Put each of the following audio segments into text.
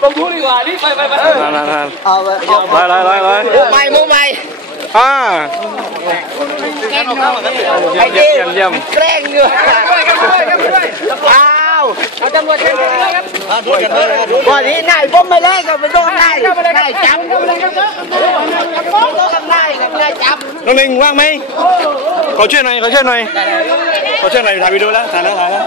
Bông thuốc đi qua đi, mày mày mày. Này này này. Lại lại lại lại. Mua mày mua mày. À. Anh đi. Dầm dầm. Keng ngừa. Wow. Còn đi này bom mày lên rồi mình đo này. Này chấm. Này này chấm. Nó mình quang mày. Có chuyện này, có chuyện này. Có chuyện này thả video đã, thả đã, thả đã.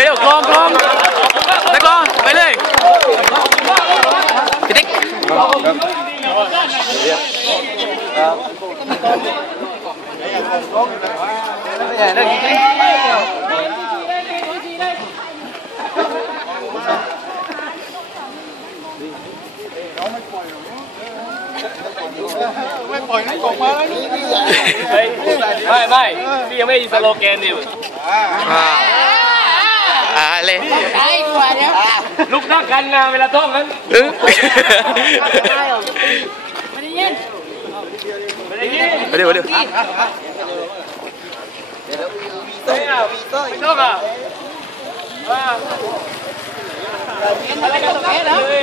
งอยู่ว้าวเอาตำรวจเชิญด้วยครับวันนี้นายผมไม่ได้ก็ไม่ต้องนายนายจับต้องนายกับนายจับน้องหนึ่งว่างไหมขอช่วยหน่อยขอช่วยหน่อยขอช่วยหน่อยถ่ายวิดีโอแล้วถ่ายแล้วถ่ายแล้วไปเร็วกลองกลองตะกลองไปเลยพี่ติ๊กไม่ไม่พี่ยังไม่มีสโลแกนดิอ่า กนั่งกันนะเวลาท่องนั้น เออ ไม่ได้ยิน ไปเดี๋ยวไปเดี๋ยว ไม่เอาไม่ต้องอ่ะว่าอะไรกันตรงนี้นะเลย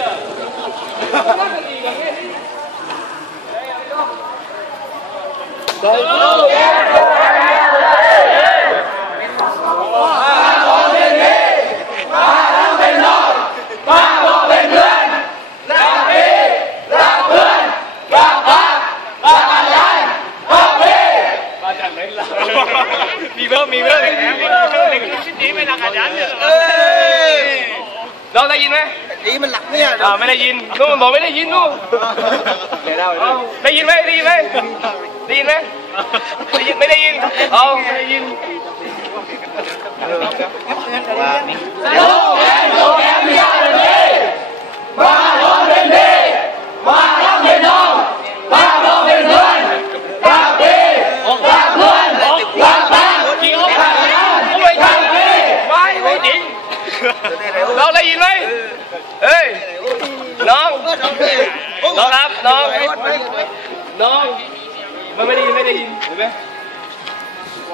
เราได้ยินไหมไอ้มันหลักเนี่ยอ่าไม่ได้ยินนู่นบอกไม่ได้ยินนู่นเอาได้ยินไหมได้ยินไหมได้ยินไหมได้ยินไม่ได้ยินเอาไม่ได้ยินองค์ไม่ใช่ไม่ไม่จริง เราได้ยินไหมเฮ้ย น้อง น้องครับ น้อง น้อง มันไม่ได้ยินไม่ได้ยินเห็นไหม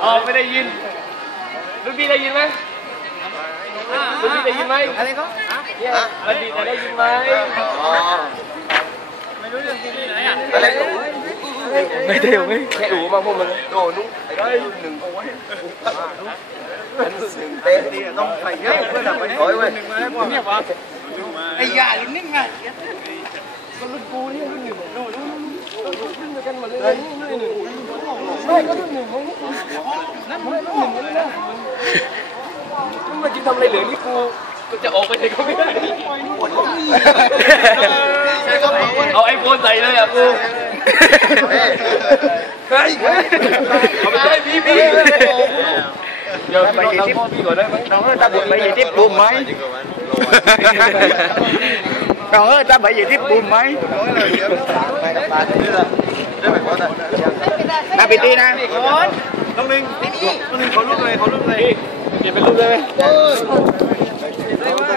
อ๋อไม่ได้ยินรุ่นพี่ได้ยินไหมรุ่นพี่ได้ยินไหมอะไรก็เนี่ยรุ่นพี่ได้ยินไหมไม่ได้ไม่แค่อูมาพวกมันโดนุ๊กไอ้หนึ่งเอาไว้อันหนึ่ง เตะนี่ต้องใส่เยอะเพื่อแบบไปถอยเว้ยไอ้ยาลุนิ่งไงมึงมากินทำอะไรเหนี่กูกูจะออกไปไหนก็ไม่ได้เอาไอโฟนใส่เลยอะกูเฮ้ยเอาไปเลยพี่พี่เดี๋ยวไปยิงที่พ่อพี่ก่อนได้ไหมน้องเอ้ย ta buồn mày gì tiếp bùm mày น้องเอ้ย ta bị gì tiếp bùm mày À bị tin à น้อ bảy giờ tiếp. nó ta buồn bảy giờ tiếp buồn mấy còn ơi ta bảy giờ tiếp buồn này, ba bị tin á đông ninh. Đông ninh có lúc này có lúc này. Đi về lúc đây